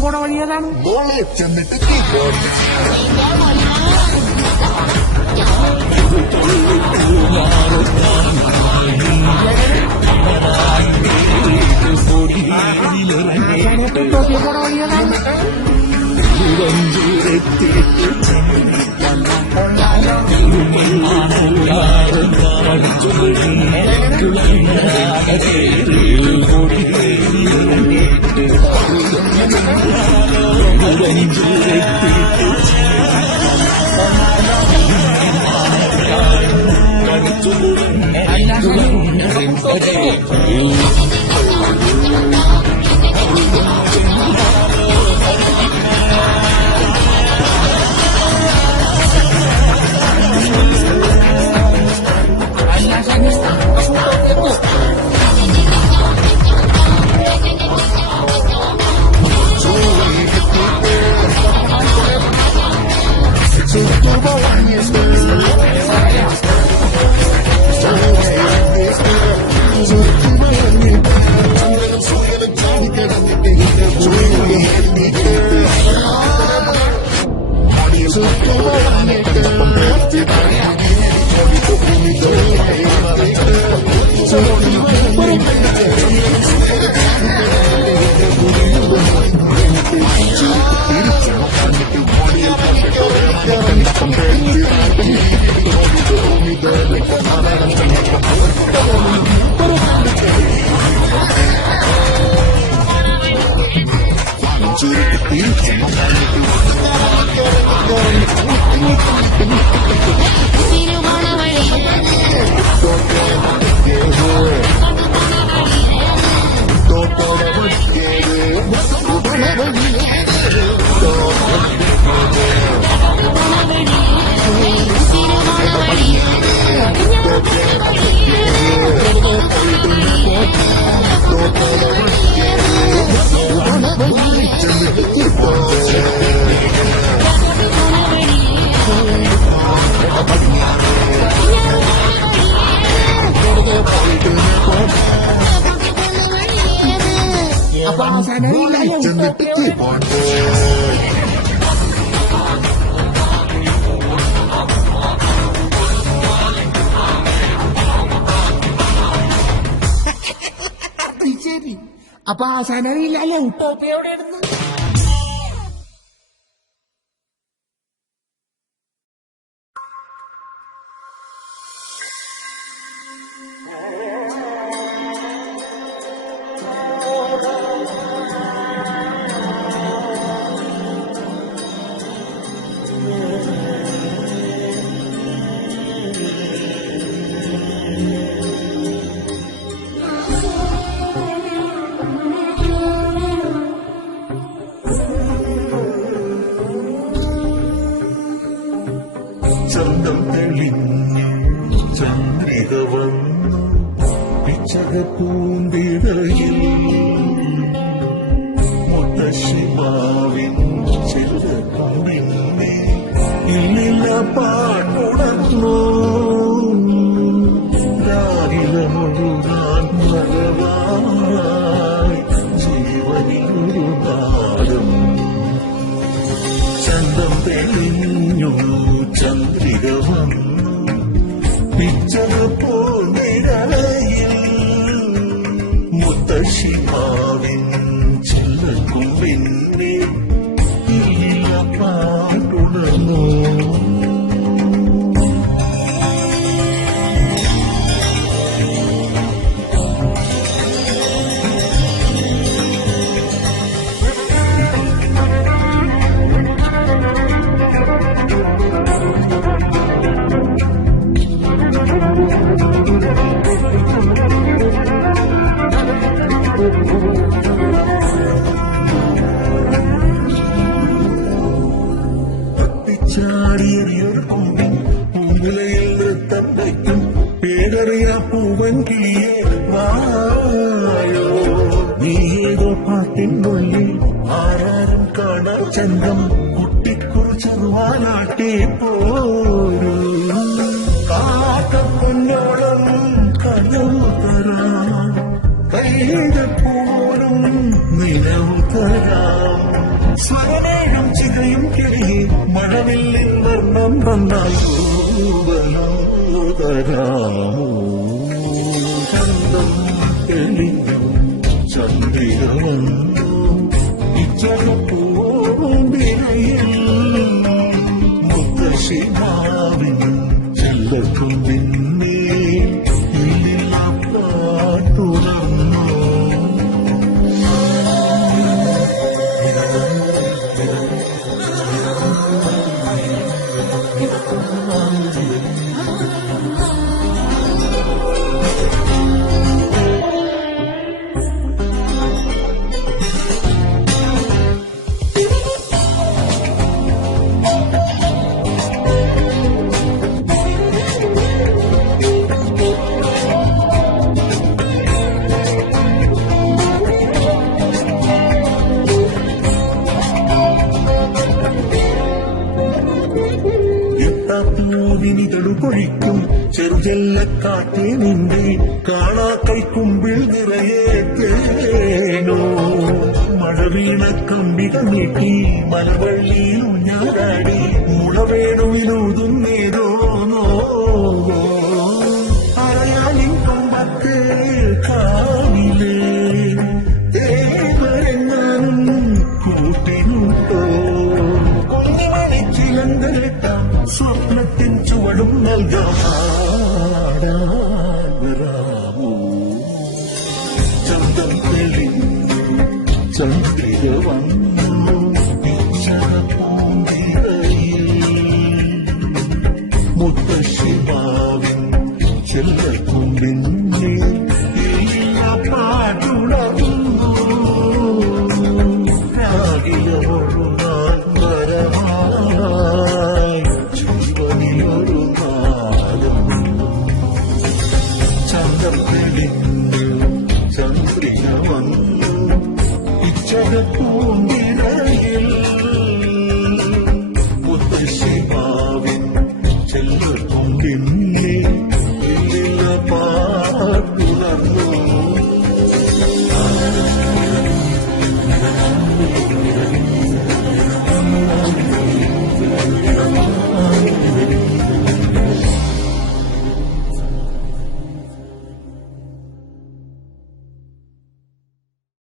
പോണ വഴി ഏതാണ്? ചെന്നിട്ട് പോണ വഴി ഏതാണ്? ശരി. അപ്പൊ ആശാനറിയില്ലല്ലേ ഉട്ടോപ്പ് എവിടെയാണെന്ന്? ചന്തം തെളിഞ്ഞു ചന്ദ്രിക വന്നു പിച്ചക പൂന്തിരയിൽ മുത്തശ്ശിമാവിൻ ചെറുകുടിന്നെ ഇല്ലില്ല പാട്ടുടർന്നു രാവില മുഴുകാൻ ഭഗവാനായി ജീവനിലൊരു നാടും ചന്തം തെളിഞ്ഞു ചന്ദ്രിക വന്നു പിച്ചക പൂന്തിരയിൽ മുത്തശ്ശിമാവിൻ ചെല്ലക്കുമ്പിന്നെ ഇല്ല പാട്ടുടർന്നു ചാടിയൊരു കൊമ്പിൻ പൂങ്കുലയിൽ നൃത്തം വയ്ക്കും പേരറിയ പൂവൻ കിളിയെ വായോ. നീ ഏതോ പാട്ടിനുള്ളിൽ ആരാരും കാണാ ചന്തം കുട്ടിക്കുറിച്ചെറുവാനാട്ടെ പോരൂ. കാക്കപ്പൊന്നോളം കനവു തരാം, കൈതപ്പോലും നിലവു തരാം. സ്വരമേഴും ചിതയും കിളിയെ മഴവില്ലിൻ വർണ്ണം വന്നാൽ തരാമോ. ചന്തം തെളിഞ്ഞു ചന്ദ്രിക വന്നു ഇച്ചകപ്പൂവിനയിൽ മുത്തശ്ശി മാവിനും ചെല്ലക്കും പിന്നെ ഇല്ലില്ല പാട്ടുറന്നു. പൂവിനിതടു പൊഴിക്കും ചെറുജെല്ലക്കാറ്റേ നിന്റെ കാണാ കൈക്കുമ്പിൾ നിറയെ തേനോ. മഴവീണ കമ്പികൾ നീട്ടി മലവള്ളിയിൽ ഊഞ്ഞാലാടി മുളവേണുവിലൂതുന്നേതോ നോവോ. അറയാലിൻ കൊമ്പത്ത് കാവിലേ ദേവരെങ്ങാനും കൂട്ടിനുണ്ടോ. ചിലന്തരട്ടാം സ്വപ്നത്തിൻ ചുവടും നൽകാമോ. ചന്തം തെളിഞ്ഞു ചന്ദ്രിക വന്നു പൂങ്കിരയിൽ മുത്തശ്ശി മാവിൻ ചെല്ലക്കുമ്പിന്നെ പാട്ടുണർന്നു. രാഗിലൊരു നാൾ മരമായി ജീവനിലൊരു നാളും. ചന്തം തെളിഞ്ഞു ചന്ദ്രിക വന്നു ഇച്ചകപ്പൂങ്കിരയിൽ